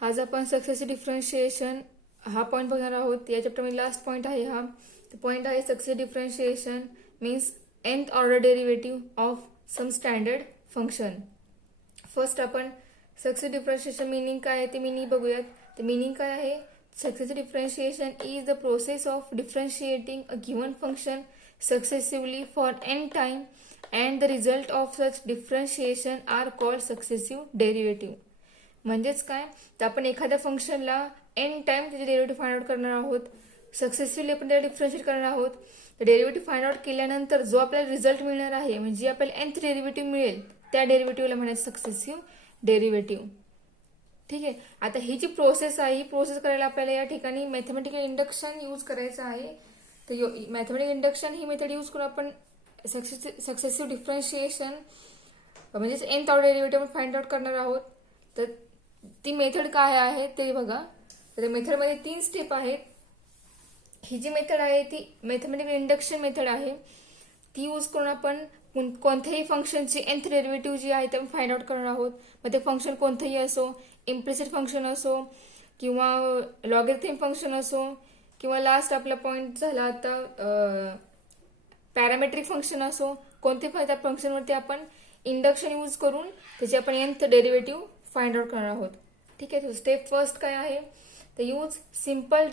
आज आपण successive differentiation हा पॉईंट बघणार आहोत. या चॅप्टरमध्ये लास्ट पॉईंट आहे हा. पॉईंट आहे successive differentiation means nth order derivative of some standard function. First आपण सक्सेसिव्ह डिफरन्शिएशन मिनिंग काय आहे ते मिनिंग बघूयात. तर मिनिंग काय आहे? Successive differentiation is the process of differentiating a given function successively for n time and the result of such differentiation are called successive derivative. म्हणजेच काय, तर आपण एखाद्या फंक्शनला n टाइम त्याचे डेरिव्हेटिव्ह फाइंड आउट करणार आहोत. सक्सेसफुली आपण त्याला डिफरन्शिएट करणार आहोत. तर डेरिव्हेटिव्ह फाइंड आउट केल्यानंतर जो आपल्याला रिझल्ट मिळणार आहे, म्हणजे आपल्याला nth डेरिव्हेटिव्ह मिळेल, त्या डेरिव्हेटिव्हला म्हणायचं सक्सेसिव्ह डेरिव्हेटिव्ह. ठीक आहे. आता ही जी प्रोसेस आहे, ही प्रोसेस करायला आपल्याला या ठिकाणी मॅथमॅटिकल इंडक्शन यूज करायचं आहे. तर मॅथमॅटिकल इंडक्शन ही मेथड यूज करून आपण सक्सेसिव्ह डिफरन्शिएशन म्हणजेच nth order derivative find out करणार आहोत. तर ती मेथड काय आहे ते बघा. तर मेथडमध्ये 3 स्टेप आहेत. ही जी मेथड आहे ती मॅथमॅटिकल इंडक्शन मेथड आहे. ती यूज करून आपण कोणत्याही फंक्शनची nth डेरिव्हेटिव्ह जी आहे ते आपण फाइंड आउट करणार आहोत. मग ते फंक्शन कोणतंही असो, इम्प्लिसिट फंक्शन असो किंवा लॉगरिथम फंक्शन असो किंवा लास्ट आपला पॉईंट झाला आता पॅरामेट्रिक फंक्शन असो, कोणत्याही त्या फंक्शनवरती आपण इंडक्शन यूज करून त्याची आपण nth डेरिव्हेटिव्ह फाइंड आउट करणार आहोत. ठीक आहे. स्टेप फर्स्ट काय आहे? तर use simple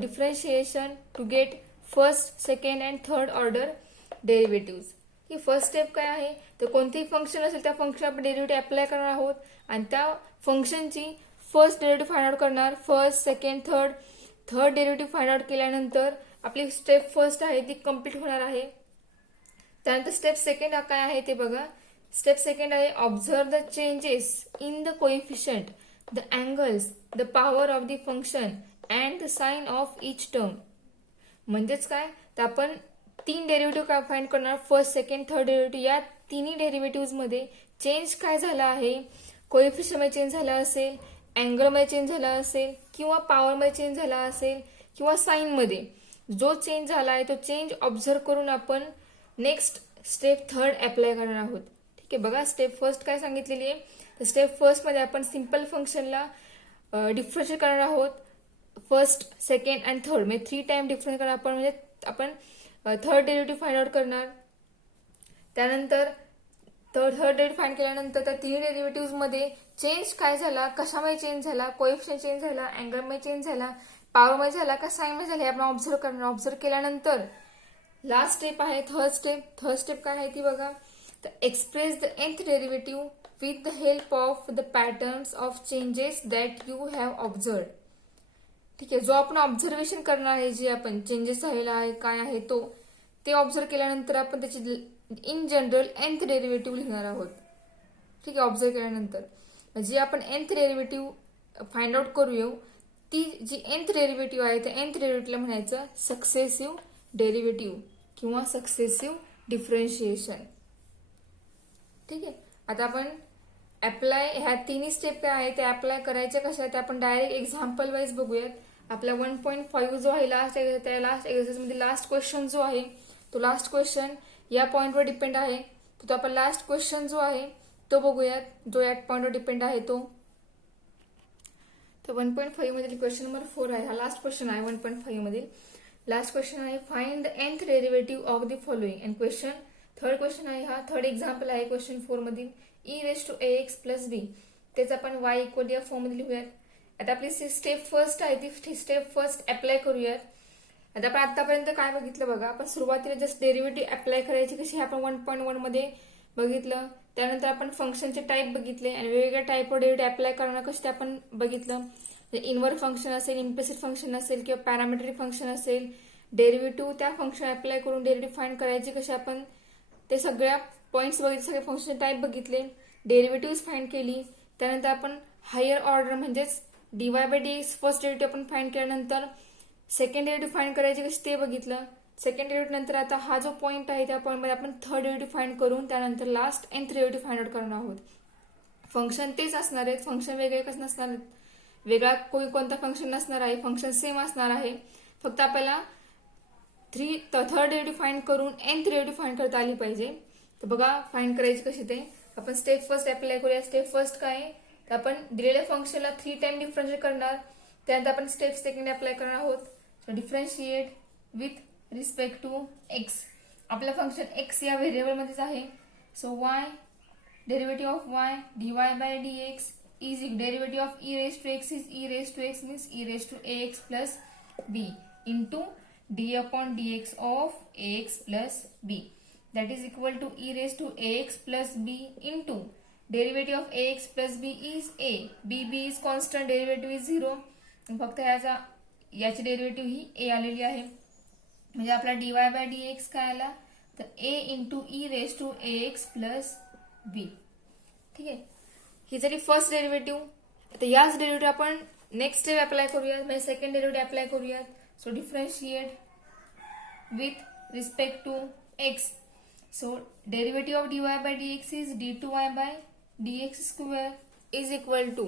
differentiation to get first, second and third order derivative. ही फर्स्ट स्टेप काय आहे? तर कोणतेही फंक्शन असेल त्या फंक्शन आपण डेरिव्हेटिव्ह अप्लाय करणार आहोत आणि त्या फंक्शनची फर्स्ट डेरिव्हेटिव्ह फाइंड आउट करणार. First, second, third derivative find out केल्यानंतर आपली स्टेप फर्स्ट आहे ती कम्प्लीट होणार आहे. त्यानंतर स्टेप सेकंड काय आहे ते बघा. स्टेप सेकंड आहे observe the changes in the coefficient, the angles, the power of the function and the sign of each term. म्हणजेच काय, तर आपण 3 डेरिव्हेटिव्ह काय फाइंड करणार. First, second, third derivative. या तिन्ही डेरिव्हेटिव्ह मध्ये चेंज काय झाला आहे, कोएफिशियंट मध्ये चेंज झाला असेल, अँगल मध्ये चेंज झाला असेल किंवा पॉवर मध्ये चेंज झाला असेल किंवा साइन मध्ये जो चेंज झाला आहे तो चेंज ऑब्झर्व करून आपण नेक्स्ट स्टेप थर्ड अप्लाय करणार आहोत. ठीक आहे. बघा स्टेप फर्स्ट काय सांगितलेली आहे. तर स्टेप फर्स्ट मध्ये आपण सिंपल फंक्शनला डिफरन्शिएट करणार आहोत. फर्स्ट, सेकंड अँड थर्ड म्हणजे 3 टाइम डिफरन्स करणार आपण. म्हणजे आपण थर्ड डेरिव्हेटिव्ह फाइंड आउट करणार. त्यानंतर थर्ड डेरिव्हेटिव्ह फाइंड केल्यानंतर त्या 3 डेरिव्हेटिव्ह मध्ये चेंज काय झाला, कशामध्ये चेंज झाला, कोएफिशियंट चेंज झाला, अँगल मध्ये चेंज झाला, पॉवर मध्ये झाला का साइन मध्ये झाला, हे आपण ऑब्झर्व करणार. ऑब्झर्व केल्यानंतर लास्ट स्टेप आहे थर्ड स्टेप. थर्ड स्टेप काय आहे ती बघा. तर express the nth derivative with the help of the patterns of changes that you have observe. ठीक आहे. जो आपण ऑब्झर्वेशन करणार आहे, जे आपण चेंजेस झालेला आहे काय आहे तो, ते ऑब्झर्व केल्यानंतर आपण त्याची इन जनरल nth डेरिव्हेटिव्ह लिहिणार आहोत. ठीक आहे. ऑब्झर्व केल्यानंतर जे आपण nth डेरिव्हेटिव्ह फाइंड आउट करूया, ती जी nth डेरिव्हेटिव्ह आहे त्या nth डेरिव्हेटिव्हला म्हणायचं सक्सेसिव्ह डेरिव्हेटिव्ह किंवा सक्सेसिव्ह डिफरन्शिएशन. ठीक आहे. आता आपण अप्लाय ह्या तिन्ही स्टेप काय आहे ते अप्लाय करायचे कशा ते आपण डायरेक्ट एक्झाम्पल वाईज बघूयात. आपला 1.5 जो आहे लास्ट, त्या लास्ट एक्झरसाइज मध्ये लास्ट क्वेश्चन जो आहे तो लास्ट क्वेश्चन या पॉइंटवर डिपेंड आहे. तो आपण लास्ट क्वेश्चन जो आहे तो बघूयात, जो या पॉइंटवर डिपेंड आहे तो. तर 1.5 मधील क्वेश्चन नंबर 4 आहे. हा लास्ट क्वेश्चन आहे 1.5 मधील. लास्ट क्वेश्चन आहे find the nth derivative of the following. And question third question आहे, हा थर्ड एक्झाम्पल आहे क्वेश्चन 4 मधील e⁻⁴ प्लस b. तेच आपण y इक्वल या फॉर्म मध्ये लिहूयात. आता आपली स्टेप फर्स्ट आहे ती स्टेप फर्स्ट अप्लाय करूयात. आता आपण आतापर्यंत काय बघितलं बघा. आपण सुरुवातीला जस्ट डेरिव्हेटिव्ह अप्लाय करायची कशी आपण 1.1 मध्ये बघितलं. त्यानंतर आपण फंक्शनचे टाईप बघितले आणि वेगवेगळ्या टाईपवर डेरिव्हेटिव्ह अप्लाय करणं कसं ते आपण बघितलं. इनवर्स फंक्शन असेल, इम्प्लिसिट फंक्शन असेल किंवा पॅरामेट्रिक फंक्शन असेल, डेरिव्हेटिव्ह त्या फंक्शन अप्लाय करून डेरिव्हेटिव्ह फाइंड करायची कशी आपण ते सगळ्या पॉईंट्स बघितले, सगळे फंक्शन टाईप बघितले, डेरिव्हेटिव्ह फाइंड केली. त्यानंतर आपण हायर ऑर्डर म्हणजेच dy/dx फर्स्ट डेरिव्हेटिव्ह आपण फाइंड केल्यानंतर सेकंड डेरिव्हेटिव्ह फाइंड करायची कशी ते बघितलं. सेकंड डेरिव्हेटिव्ह नंतर आता हा जो पॉईंट आहे त्या पॉईंटमध्ये आपण थर्ड डेरिव्हेटिव्ह फाइंड करून त्यानंतर last nth derivative find out करणार आहोत. फंक्शन तेच असणार आहेत, फंक्शन वेगळे कसं नसणार आहेत, वेगळा कोणता फंक्शन नसणार आहे, फंक्शन सेम असणार आहे. फक्त आपल्याला थर्ड डेरिव्हेटिव्ह फाइंड करून nth डेरिव्हेटिव्ह फाइंड करता आली पाहिजे. तर बघा फाइंड करायची कशी ते आपण स्टेप फर्स्ट अप्लाय करूया. स्टेप फर्स्ट काय तर आपण दिलेल्या फंक्शनला 3 टाइम डिफरन्शिएट करणार, त्यानंतर आपण स्टेप सेकंड अप्लाय करणार आहोत. So differentiate with respect to X. आपलं फंक्शन एक्स या व्हेरिएबलमध्येच आहे. So Y derivative of Y dy by dx is derivative of e raised to x is e raised to x means e raised to ax plus b into d upon dx of ax plus b that is equal to e raised to ax plus b into derivative of ax plus b is a. b is constant, derivative is 0. फक्त याची derivative he a आलेली आहे. म्हणजे आपला dy by dx काय आला तर a into e raise to ax plus b. ठीक आहे, ही झाली फर्स्ट डेरिव्हेटिव्ह. आता याच डेरिव्हेटिव्ह आपण नेक्स्ट स्टेप अप्लाय करूयात, म्हणजे सेकंड डेरिव्हेटिव्ह अप्लाय करूयात. So differentiate with respect to x. So derivative of dy by dx is d2y by dx square is equal to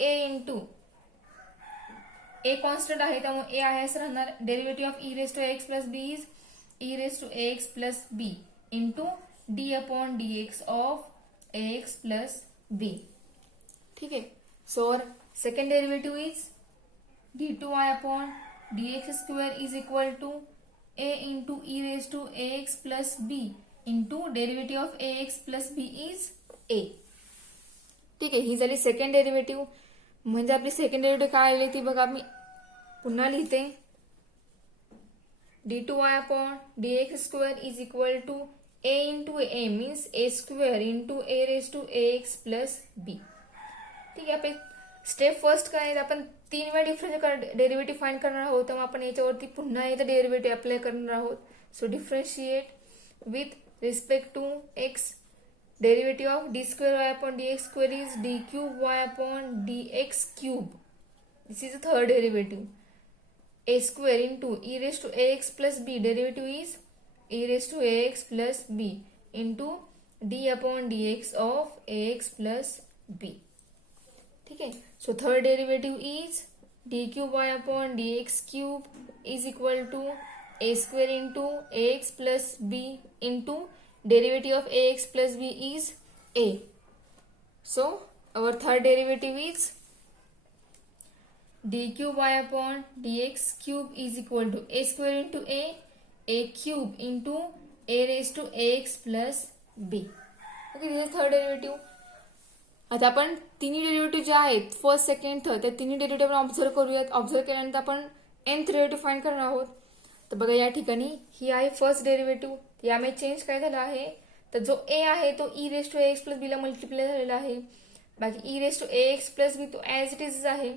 a into a constant आहे त्यामुळे a आहे असं राहणार. Derivative of e raise to ax plus b is e raise to ax plus b into d upon dx of ax plus b. ठीक है, so और second derivative is d2y upon dx square is equal to a into e raise to ax plus b into derivative of ax plus b is a. ठीक आहे, ही झाली second derivative. म्हणजे आपली second derivative काय आली ती बघा, मी पुन्हा लिहिते. d2y upon dx square is equal to a into a means a square into a raise to ax plus b. ठीक आहे, आपण स्टेप फर्स्ट काय आहे, आपण 3 वेळा डिफरन्शिएट डेरिव्हेटिव्ह फाइंड करणार आहोत. तेव्हा आपण याच्यावरती पुन्हा एकदा डेरिव्हेटिव्ह अप्लाय करणार आहोत. So differentiate with respect to x. Derivative of d square y upon d x square is d cube y upon d x cube. This is the third derivative. a square into e raised to ax plus b derivative is e raised to ax plus b into d upon dx of ax plus b. ठीक है, so third derivative is d cube y upon dx cube is equal to a square into ax plus b into derivative of ax plus b is a. So our third derivative is d cube y upon dx cube is equal to a square into a cube into a raised to ax plus b. Okay, this is third derivative. आता आपण तिन्ही derivative जे आहेत first second third त्या तिन्ही derivative आपण observe करूयात. Observe केल्यानंतर आपण nth डेरिव्हेटिव्ह फाइंड करणार आहोत. तर बघा या ठिकाणी ही आहे फर्स्ट डेरिव्हेटिव्ह. यामध्ये चेंज काय झाला आहे तर जो a आहे तो e raise to ax plus b ला मल्टिप्लाय झालेला आहे. बाकी e raise to ax plus b तो ऍज इट इज आहे.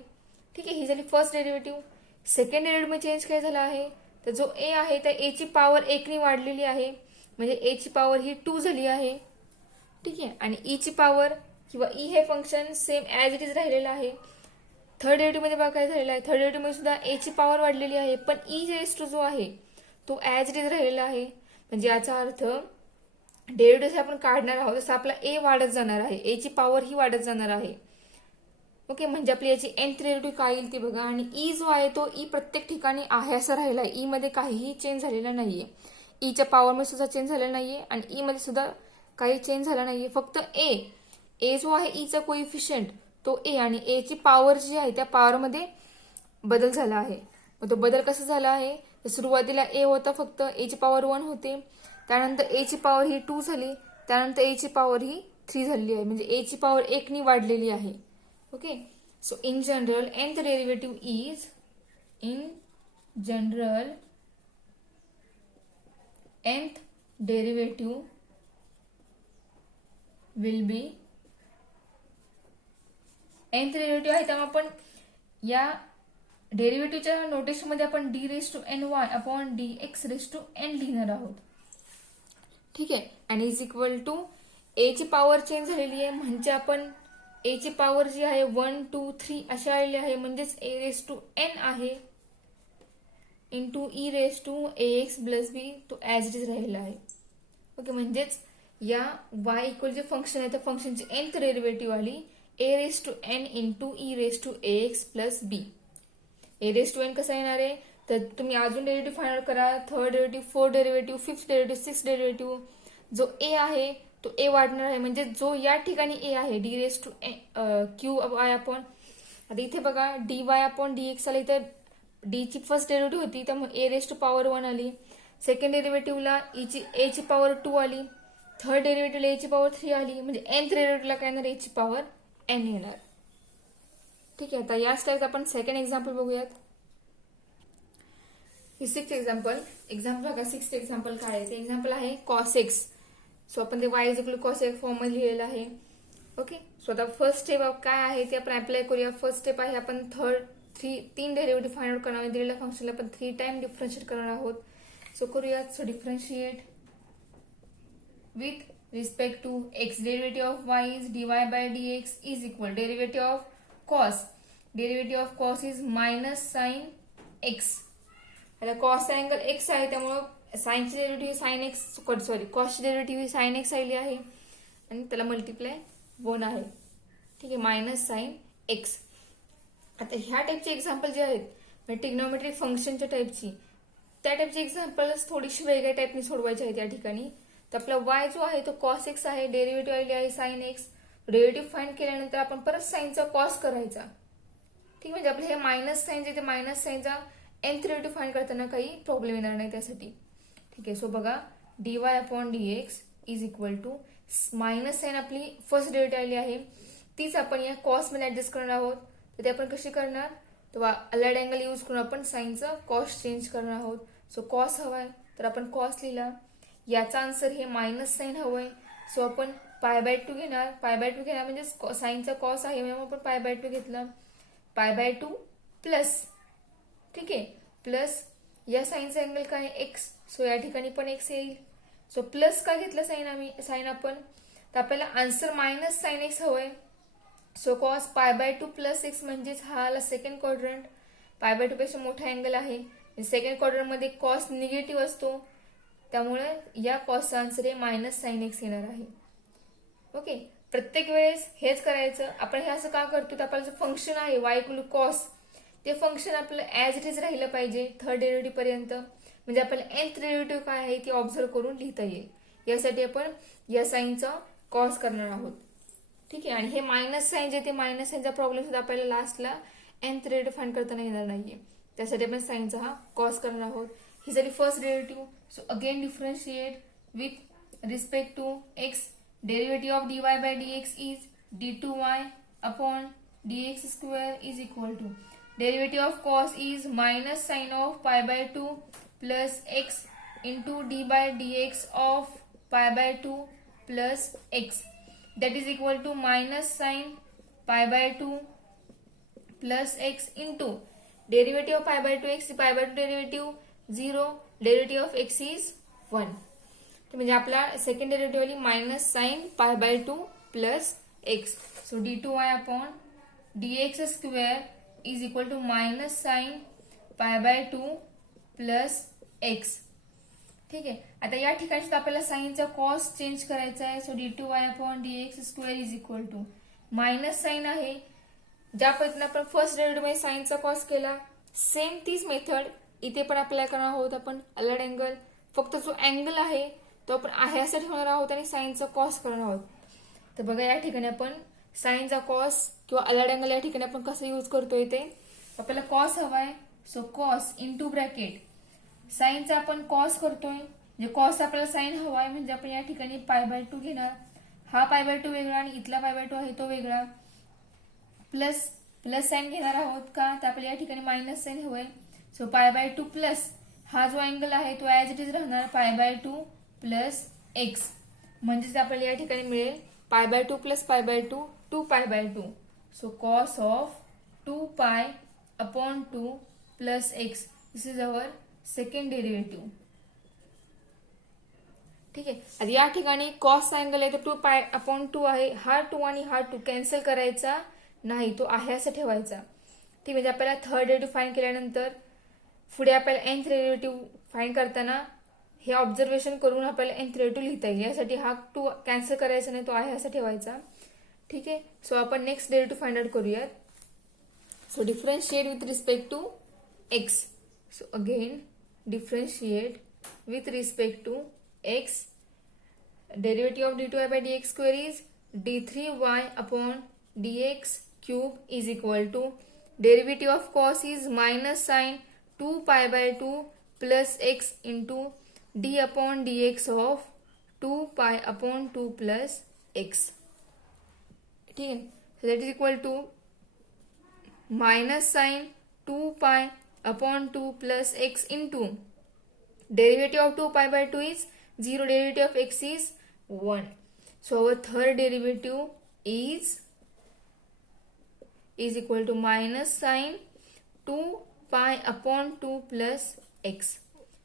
ठीक आहे, ही झाली फर्स्ट डेरिव्हेटिव्ह. सेकंड डेरिव्हेटिव्ह मध्ये चेंज काय झाला आहे तर जो a आहे त्या a ची पॉवर 1 ने वाढलेली आहे. म्हणजे a ची पॉवर ही 2 झाली आहे. ठीक आहे, आणि e ची पॉवर किंवा e हे function same as it is राहिलेलं आहे. थर्ड डेरिव्हेटिव्ह मध्ये बघा काय झालेलं आहे, थर्ड डेरिव्हेटिव्ह मध्ये सुद्धा a ची पॉवर वाढलेली आहे पण e रेज टू जो आहे तो ऍज इट इज राहिलेला आहे. म्हणजे याचा अर्थ डेरिव्हेटिव्ह आपण काढणार आहोत तसं आपला a वाढत जाणार आहे, a ची पॉवर ही वाढत जाणार आहे. ओके, म्हणजे आपली याची nth डेरिव्हेटिव्ह काय येईल ती बघा. आणि e जो आहे तो e प्रत्येक ठिकाणी आहे असं राहिला आहे. e मध्ये काहीही चेंज झालेला नाहीये. e च्या पॉवर मध्ये सुद्धा चेंज झालेला नाहीये आणि e मध्ये सुद्धा काही चेंज झाला नाहीये. फक्त a जो आहे e चा कोइफिशियंट तो a आणि a ची पॉवर जी आहे त्या पॉवर मध्ये बदल झाला आहे. मग तो बदल कसा झाला आहे तर सुरुवातीला a होता फक्त a ची पॉवर 1 होते, त्यानंतर a ची पॉवर ही 2 झाली, त्यानंतर a ची पॉवर ही 3 झालेली आहे. म्हणजे a ची पॉवर 1 ने वाढलेली आहे. Okay, so in general nth derivative is nth derivative will be nth derivative आहे तेव्हा आपण या डेरिव्हेटिव्हच्या नोटेशन मध्ये आपण d raise to ny upon dx raise to n लिहिणार आहोत. ठीक आहे, आणि इज इक्वल टू a ची पॉवर चेंज झालेली आहे म्हणजे आपण a ची पॉवर जी आहे 1 2 3 अशी आलेली आहे. म्हणजेच a रेज टू n आहे into e raise to ax plus b तो ऍज इट इज राहिलेला आहे. ओके, म्हणजेच या y इक्वल जे फंक्शन आहे त्या फंक्शनची nth डेरिव्हेटिव्ह आली a raise to n into e raise to ax plus b. a raise to n कसा येणार आहे तर तुम्ही अजून डेरिव्हेटिव्ह फाइंड करा. Third derivative, fourth derivative, fifth derivative, sixth derivative. जो a आहे तो ए वाढणार आहे. म्हणजे जो या ठिकाणी ए आहे d raise to q y upon, आता इथे बघा d y upon d x आला, इथे डी ची फर्स्ट डेरिव्हेटिव्ह होती त्यामुळे ए रेस टू पॉवर 1 आली. सेकंड डेरिव्हेटिव्हला ए ची पॉवर 2 आली. थर्ड डेरिव्हेटिव्हला ए ची पॉवर 3 आली. म्हणजे एनथ डेरिव्हेटिव्हला काय येणार, ए ची पॉवर एन येणार. ठीक आहे. आता याच टाईप आपण सेकंड एक्झाम्पल बघूयात. ही सिक्स्थ एक्झाम्पल बघा. सिक्स्थ एक्झाम्पल काय आहे ते एक्झाम्पल आहे कॉस एक्स. सो आपण ते y is equal to cos x form मध्ये लिहिलेलं आहे. ओके. सो आता फर्स्ट स्टेप काय आहे ते आपण अप्लाय करूया. फर्स्ट स्टेप आहे आपण तीन डेरिव्हेटिव्ह फाइंड आउट करणार. दिलेल्या फंक्शनला आपण 3 टाइम डिफरन्शिएट करणार आहोत. सो करूयात. So differentiate with respect to x. Derivative of y is dy by dx is equal derivative of cos. Derivative of cos is minus sine x. आता cos angle x आहे त्यामुळं साइनची derivative sine x, sorry कॉसची derivative sine x आली आहे आणि त्याला multiply 1 आहे. ठीक आहे. Minus sine x. आता ह्या टाईपचे एक्झाम्पल जे आहेत म्हणजे टिग्नोमेट्रिक फंक्शनच्या टाईपची, त्या टाईपची एक्झाम्पल्स थोडीशी वेगळ्या टाईपने सोडवायची आहेत या ठिकाणी. तर आपला वाय जो आहे तो कॉस एक्स आहे, डेरिव्हेटिव्ह आली आहे साइन एक्स. डेरिव्हेटिव्ह फाइंड केल्यानंतर आपण परत साइनचा कॉस करायचा. ठीक. म्हणजे आपले हे मायनस साइन जे ते मायनस साइनचा एनथ डेरिव्हेटिव्ह फाइंड करताना काही प्रॉब्लेम येणार नाही त्यासाठी. ठीक आहे. सो बघा dy upon dx is equal to minus sine आपली फर्स्ट डेरिव्हेटिव्ह आली आहे तीच आपण या कॉस मध्ये ऍडजस्ट करणार आहोत. तर ते आपण कशी करणार, तर अलाइड अँगल यूज करून आपण साइनचं कॉस चेंज करणार आहोत. सो कॉस हवाय तर आपण कॉस लिहिला. याचा आन्सर हे मायनस साइन हवंय. सो आपण π/2 घेणार. π/2 घेणार म्हणजे साइनचा कॉस आहे म्हणून आपण π/2 घेतला. π/2 प्लस, ठीक आहे, प्लस या साइनचा अँगल काय एक्स. सो या ठिकाणी पण एक्स येईल. सो प्लस का घेतला साइन आपण, तर आपल्याला आन्सर मायनस साइन एक्स हवंय. सो कॉस π/2 प्लस एक्स म्हणजेच हा आला सेकंड क्वाड्रंट. π/2 पेक्षा मोठा अँगल आहे. सेकंड क्वाड्रंट मध्ये कॉस निगेटिव्ह असतो त्यामुळे या कॉसचा आन्सर हे मायनस साइन एक्स येणार आहे. ओके. प्रत्येक वेळेस हेच करायचं. आपण हे असं का करतो, तर आपलं जे फंक्शन आहे वाय इक्वल कॉस ते फंक्शन आपलं ऍज इट इज राहिलं पाहिजे थर्ड डेरिव्हेटिव्ह पर्यंत. म्हणजे आपल्याला एनथ डेरिव्हेटिव्ह काय आहे ते ऑब्झर्व करून लिहिता येईल. यासाठी आपण या साइनचा कॉस करणार आहोत. ठीक आहे. आणि हे मायनस साइन जे ते मायनस साइनचा प्रॉब्लेम सुद्धा आपल्याला लास्टला एनथ डेरिव्हेटिव्ह फाइंड करताना येणार नाहीये. त्यासाठी आपण साइनचा हा कॉस करणार आहोत. ही झाली first derivative. So again differentiate with respect to x. Derivative of dy by dx is d2y upon dx square is equal to derivative of cos is minus sine of π/2 plus x into d by dx of π/2 plus x that is equal to minus sin π/2 plus x into derivative of π/2 x, π/2 derivative 0, derivative of x is 1. तर म्हणजे आपला second derivative आली minus sine π/2 plus x. So d2y upon dx square is equal to minus sine π/2 plus x. ठीक आहे. आता या ठिकाणी सुद्धा आपल्याला साइनचा कॉस चेंज करायचा आहे. So d2y upon dx square is equal to minus sine आहे. ज्या पद्धतीने आपण फर्स्ट डेरिव्हेटिव्ह मध्ये साइनचा कॉस केला सेम तीच मेथड इथे पण अप्लाय करणार आहोत आपण. अलाइड अँगल फक्त जो अँगल आहे तो आपण आहे असं ठेवणार आहोत आणि साइनचा कॉस करणार आहोत. तर बघा या ठिकाणी आपण साइनचा कॉस किंवा अलाइड अँगल या ठिकाणी आपण कसं यूज करतोय ते आपल्याला कॉस हवाय. सो कॉस इंटू ब्रॅकेट साइनचा आपण कॉस करतोय म्हणजे कॉस आपल्याला साइन हवाय म्हणजे आपण या ठिकाणी π/2 घेणार. हा π/2 वेगळा आणि इथला π/2 आहे तो वेगळा. प्लस प्लस साइन घेणार आहोत का, तर आपल्याला या ठिकाणी मायनस साइन हवंय. सो π/2 प्लस हा जो अँगल आहे तो ऍज इट इज राहणार π/2 प्लस एक्स म्हणजेच आपल्याला या ठिकाणी मिळेल π/2 plus π/2 2π/2. So cos of 2π upon 2 plus x this is our second derivative. ठीक आहे. आता या ठिकाणी कॉस अँगल आहे तो 2π अपॉन 2 आहे. हा 2 आणि हा 2 कॅन्सल करायचा नाही, तो आहे असं ठेवायचा. ठीक. म्हणजे आपल्याला थर्ड डेरिव्हेटिव्ह फाइंड केल्यानंतर पुढे आपल्याला एनथ डेरिव्हेटिव्ह फाइंड करताना हे ऑब्झर्वेशन करून आपल्याला एनथ डेरिव्हेटिव्ह लिहिता येईल. यासाठी हा 2 कॅन्सल करायचा नाही, तो आहे असं ठेवायचा. ठीक आहे. सो आपण नेक्स्ट डेरिव्हेटिव्ह फाइंड आउट करूयात. So differentiate with respect to x. So again differentiate with respect to x. Derivative of d2y by dx square is d3y upon dx cube is equal to derivative of cos is minus sine 2 pi by 2 plus x into d upon dx of 2 pi upon 2 plus x. ठीक है, so that is equal to minus sine 2 pi upon 2 plus x into derivative of 2 pi by 2 is 0, derivative of x is 1. So our third derivative is equal to minus sine 2 pi upon 2 plus x.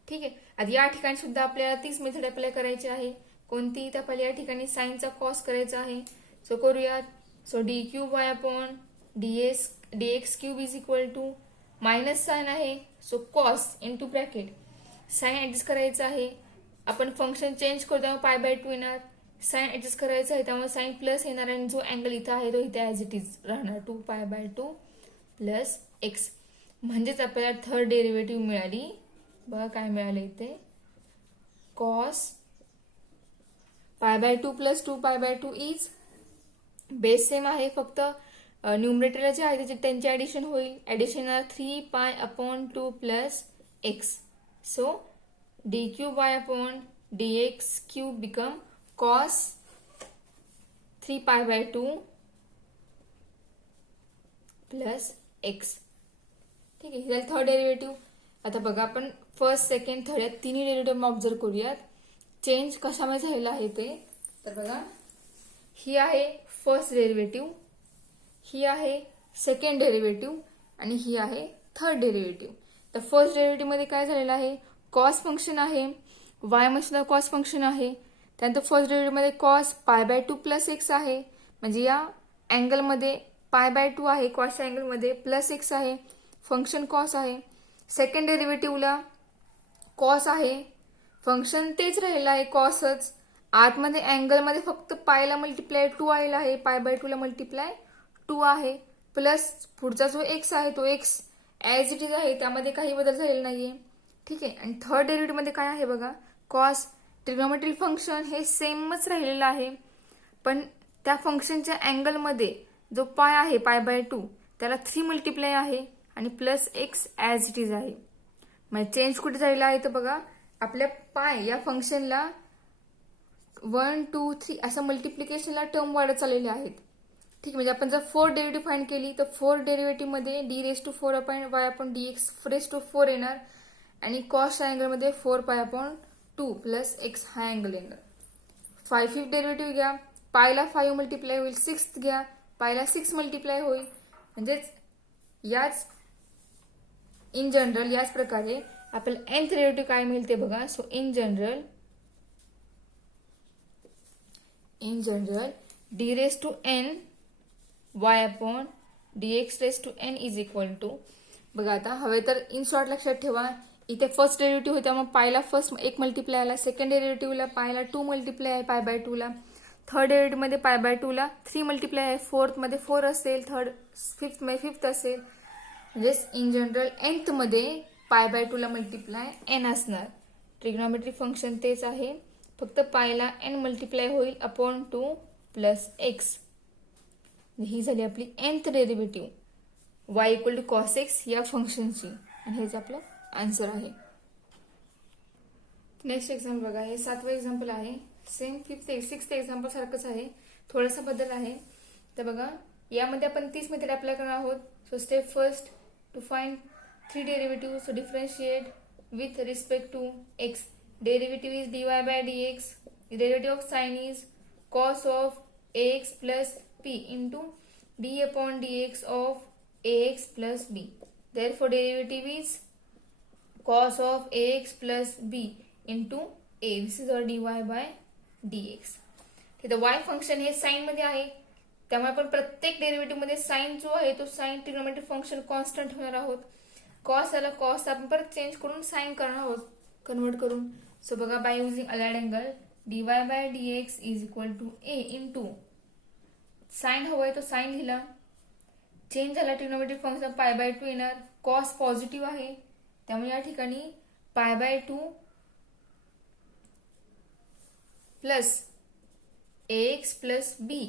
ठीक आहे, आता या ठिकाणी सुद्धा आपल्याला तीच method apply करायची आहे. कोणती? तर आपल्याला या ठिकाणी साइनचा कॉस करायचा आहे. सो करूयात. So d cube y upon dx cube is equal to minus sine आहे, so cos into bracket sine adjust करायचं आहे. आपण फंक्शन चेंज करू त्यामुळे पाय बाय 2 येणार. साइन ऍडजस्ट करायचं आहे त्यामुळे साइन प्लस येणार आणि जो अँगल इथं आहे तो इथे ॲज इट इज राहणार 2 पाय बाय 2 प्लस एक्स. म्हणजेच आपल्याला थर्ड डेरिव्हेटिव्ह मिळाली. बघा काय मिळालं इथे, कॉस पाय बाय 2 प्लस 2 पाय बाय 2 इज बेस सेम आहे, फक्त न्यूमरेटरला जे आहे त्याचे त्यांचे ऍडिशन होईल. ऍडिशन 3 पाय upon 2 plus x. So d cube y upon dx cube become cos 3 pi by 2 plus x. ठीक आहे, हे थर्ड डेरिव्हेटिव्ह. आता बघा आपण फर्स्ट सेकंड थर्ड या तिन्ही डेरिव्हेटिव्ह ऑब्झर्व करूयात. चेंज कशामुळे झालेला आहे ते तर बघा, ही आहे फर्स्ट डेरिव्हेटिव्ह, ही आहे सेकंड डेरिव्हेटिव्ह आणि ही आहे थर्ड डेरिव्हेटिव्ह. तर फर्स्ट डेरिव्हेटिव्ह मध्ये काय झालेलं आहे, कॉस फंक्शन आहे, वाय मध्ये कॉस फंक्शन आहे. त्यानंतर फर्स्ट डेरिव्हेटिव्ह मध्ये cos pi by 2 plus x आहे, म्हणजे या अँगलमध्ये पाय बाय 2 आहे, कॉसच्या अँगलमध्ये प्लस एक्स आहे, फंक्शन कॉस आहे. सेकंड डेरिव्हेटिव्हला कॉस आहे, फंक्शन तेच राहिलं आहे कॉसच. आतमध्ये अँगलमध्ये फक्त पायला मल्टिप्लाय 2 आलेला आहे, पाय बाय 2 ला मल्टिप्लाय 2 आहे, प्लस पुढचा जो एक्स आहे तो एक्स ॲज इट इज आहे, त्यामध्ये काही बदल झालेला नाहीये. ठीक आहे, आणि थर्ड डेरिव्हेटिव्ह मध्ये काय आहे बघा, कॉस ट्रिग्नोमेट्रिक फंक्शन हे सेमच राहिलेलं आहे, पण त्या फंक्शनच्या अँगलमध्ये जो पाय आहे पाय बाय 2 त्याला 3 मल्टिप्लाय आहे आणि plus x as it is आहे. म्हणजे चेंज कुठे झालेला आहे तर बघा, आपल्या पाय या फंक्शनला 1 2 3 असं मल्टिप्लिकेशनला टर्म वाढत चाललेले आहेत. ठीक, म्हणजे आपण जर 4 डेरिव्हेटिव्ह फाइंड केली तर 4 डेरिव्हेटिव्ह मध्ये d raise to 4 upon y upon dx raise to 4 येणार आणि कॉसच्या अँगलमध्ये 4 पाय अपॉन 2 प्लस एक्स हा अँगल येणार. 5th डेरिव्हेटिव्ह घ्या, पायला 5 मल्टिप्लाय होईल, 6th घ्या, पायला 6 मल्टिप्लाय होईल. म्हणजेच याच इन जनरल याच प्रकारे आपल्याला nth डेरिव्हेटिव्ह काय मिळेल ते बघा. So in general d raise to n y upon dx raise to n is equal to, बघा आता हवे तर इन शॉर्ट लक्षात ठेवा, इथे फर्स्ट डेरिव्हेटिव्ह होता मग पायला फर्स्ट 1 मल्टिप्लाय आला, सेकंड डेरिव्हेटिव्हला पायला 2 मल्टिप्लाय आहे पाय बाय 2 ला, थर्ड डेरिव्हेटिव्ह मध्ये पाय बाय 2 ला 3 मल्टिप्लाय आहे, फोर्थ मध्ये 4 असेल, थर्ड फिफ्थ मध्ये 5th असेल. म्हणजेच इन जनरल nth मध्ये पाय बाय 2 ला मल्टिप्लाय n असणार. ट्रिग्नोमेट्रिक फंक्शन तेच आहे, फक्त पायला n मल्टिप्लाय होईल अपॉन 2 प्लस एक्स. ही झाली आपली nth derivative y equal to cos x या फंक्शनची, आणि हेच आपलं आन्सर आहे. नेक्स्ट एक्झाम्पल बघा, हे 7th एक्झाम्पल आहे, सेम 6th एक्झाम्पल सारखंच आहे, थोडासा बदल आहे. तर बघा यामध्ये आपण 30 मेथड अप्लाय करणार आहोत. So step first, to find 3 derivative. So differentiate with respect to x. Derivative is dy by dx. Derivative of sine is cos of ax plus p into d upon dx of ax plus b. Therefore derivative is cos of ax plus b into a. This is our dy by dx. तर y function हे sign मध्ये आहे, त्यामुळे आपण प्रत्येक derivative मध्ये sign जो आहे तो साइन ट्रिग्नोमेट्रिक फंक्शन कॉन्स्टंट होणार आहोत. कॉस आला, कॉस आपण परत चेंज करून साइन करणार आहोत कन्वर्ट करून. सो बघा, by using allied angle dy by dx is equal to a into sine हवंय तो साइन लिहिला, चेंज झाला ट्रिग्नोमेट्रिक फंक्शन पाय बाय 2 येणार, कॉस पॉझिटिव्ह आहे त्यामुळे या ठिकाणी pi by 2 plus ax plus b.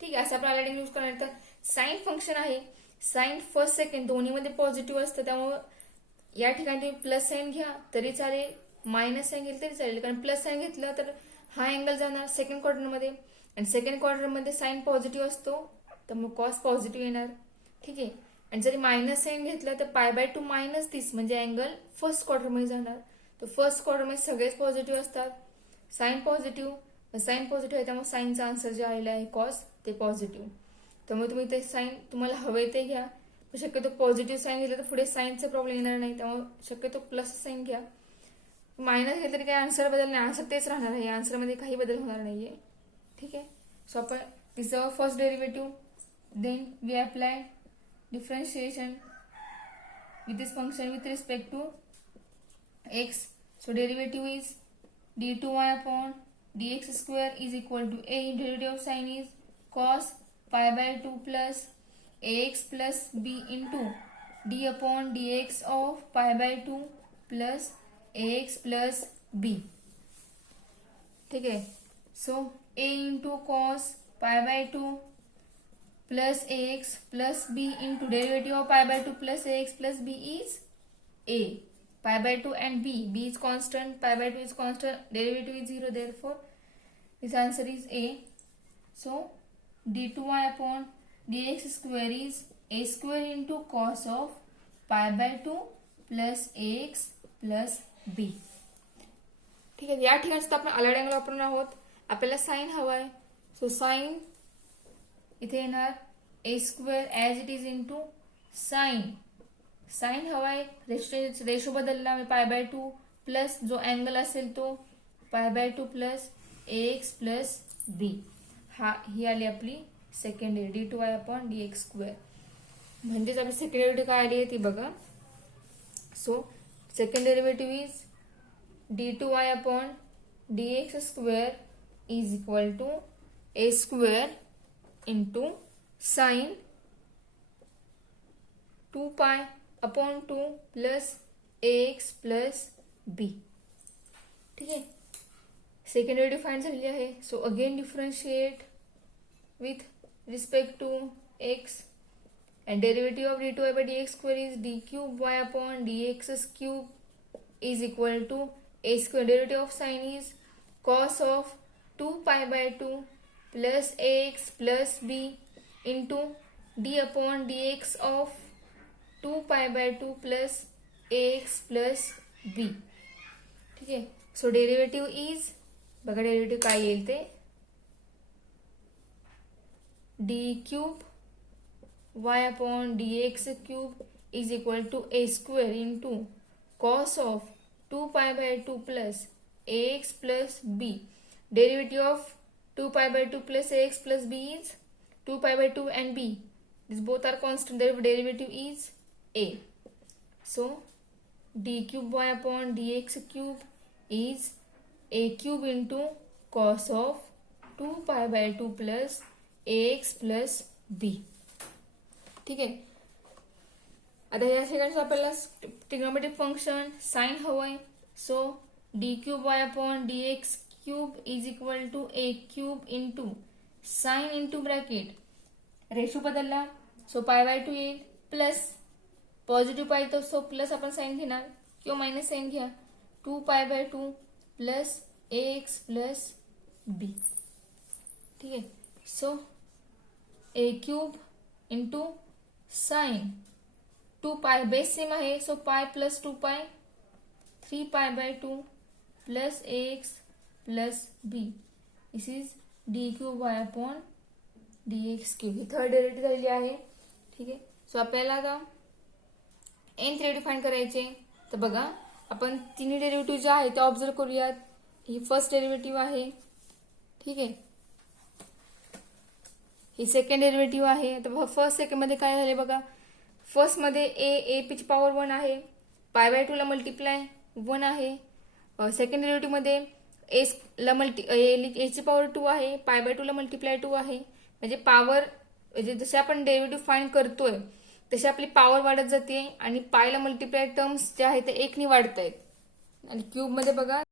ठीक आहे, असं आपण ऑलरेडी यूज करणार. तर साइन फंक्शन आहे, साइन फर्स्ट सेकंड दोन्हीमध्ये पॉझिटिव्ह असतं, त्यामुळे या ठिकाणी तुम्ही प्लस साइन घ्या तरी चालेल, मायनस साइन घेतलं तरी चालेल. कारण प्लस साइन घेतलं तर हा अँगल जाणार सेकंड क्वाड्रंटमध्ये, आणि सेकंड क्वाड्रंटमध्ये साइन पॉझिटिव्ह असतो, तर मग कॉस पॉझिटिव्ह येणार. ठीक आहे. आणि जरी मायनस साइन घेतलं तर π/2 मायनस 30 म्हणजे अँगल फर्स्ट क्वाड्रंटमध्ये जाणार. तर फर्स्ट क्वाड्रंटमध्ये सगळेच पॉझिटिव्ह असतात. साइन पॉझिटिव्ह आहे, त्यामुळे साइनचा आन्सर जे आलेला आहे कॉस ते पॉझिटिव्ह. त्यामुळे तुम्ही ते साइन तुम्हाला हवे ते घ्या. शक्यतो पॉझिटिव्ह साइन घेतलं तर पुढे साइनचा प्रॉब्लेम येणार नाही, त्यामुळे शक्यतो प्लस साइन घ्या. मायनस घेतलं तरी काही आन्सर बदल नाही, आन्सर तेच राहणार आहे, आन्सरमध्ये काही बदल होणार नाहीये. ठीक आहे. सो आपण तिचं first derivative, then we apply differentiation with this function with respect to x. So derivative is d2y upon dx square is equal to a. Derivative of sine is cos π/2 plus ax plus b into d upon dx of π/2 plus ax plus b. ठीक है. So a into cos π/2 plus ax plus b into derivative of π/2 plus ax plus b is a. π/2 and b is constant, π/2 is constant, derivative is 0, therefore this answer is a. So d2y upon dx square is a square into cos of π/2 plus ax plus b. ठीक आहे. या ठिकाणी सुद्धा आपण alert angle वापरणार आहोत. आपल्याला sign हवा आहे, सो साइन इथे येणार a square as it is into sine. Sine हवा आहे, रेशो बदलला π/2 प्लस जो अँगल असेल तो π/2 प्लस ax प्लस b. ही आली आपली second d2y upon dx square. म्हणजेच आपली सेकंड डेरिव्हेटिव्ह काय आली आहे ती बघा. So second derivative is d2y upon dx square is equal to a square into sine 2π upon 2 plus ax plus b. ठीक आहे. सेकंड डेरिव्हेटिव्ह फाइंड झालेली आहे. So again differentiate with respect to x, and derivative of d2y by dx square is d cube y upon dx cube is equal to a square. Derivative of sine is cos of 2π/2 plus ax plus b into d upon dx of 2π/2 plus ax plus b. ठीक आहे. So derivative is बघा, derivative काय येईल ते d cube y upon dx cube is equal to a square into cos of 2π/2 plus ax plus b. Derivative of 2π/2 plus ax plus b is 2π/2 and b. These both are constant. Therefore, derivative is a. So, d cube y upon dx cube is a cube into cos of 2π/2 plus ax plus b. ठीक आहे. आता या ठिकाणी आपल्याला trigonometric function sine हवंय. So d cube y upon dx cube is equal to a cube into sine into bracket ratio बदलला, so π/2 येईल plus positive पाहिजे सो प्लस आपण साइन घेणार किंवा मायनस साइन घ्या. 2π/2 प्लस ax प्लस b. ठीक आहे. So a cube into sine 2π base same आहे, so pi plus 2π 3π/2 plus ax plus b. This is d cube y upon dx cube. ही third derivative झालेली आहे. ठीक आहे. सो आपल्याला आता nth डेरिव्हेटिव्ह फाइंड करायचे. तर बघा, आपण तिन्ही डेरिव्हेटिव्ह जे आहे ते ऑब्झर्व करूयात. ही फर्स्ट डेरिव्हेटिव्ह आहे. ठीक आहे. ही सेकंड डेरिव्हेटिव्ह आहे. तर फर्स्ट सेकंड मध्ये काय झाले बघा, फर्स्ट मध्ये ए पी ची पॉवर 1 आहे, π/2 ला मल्टिप्लाय 1 आहे. सेकंड डेरिव्हेटिव्ह मध्ये ए ची पॉवर 2 आहे, π/2 ला मल्टिप्लाय 2 आहे. म्हणजे पॉवर म्हणजे जसे आपण डेरिव्हेटिव्ह फाइंड करतोय तशी आपली पॉवर वाढत जाते आणि पायला मल्टिप्लाय टर्म्स जे आहेत ते 1 ने वाढत आहेत. आणि क्यूब मध्ये बघा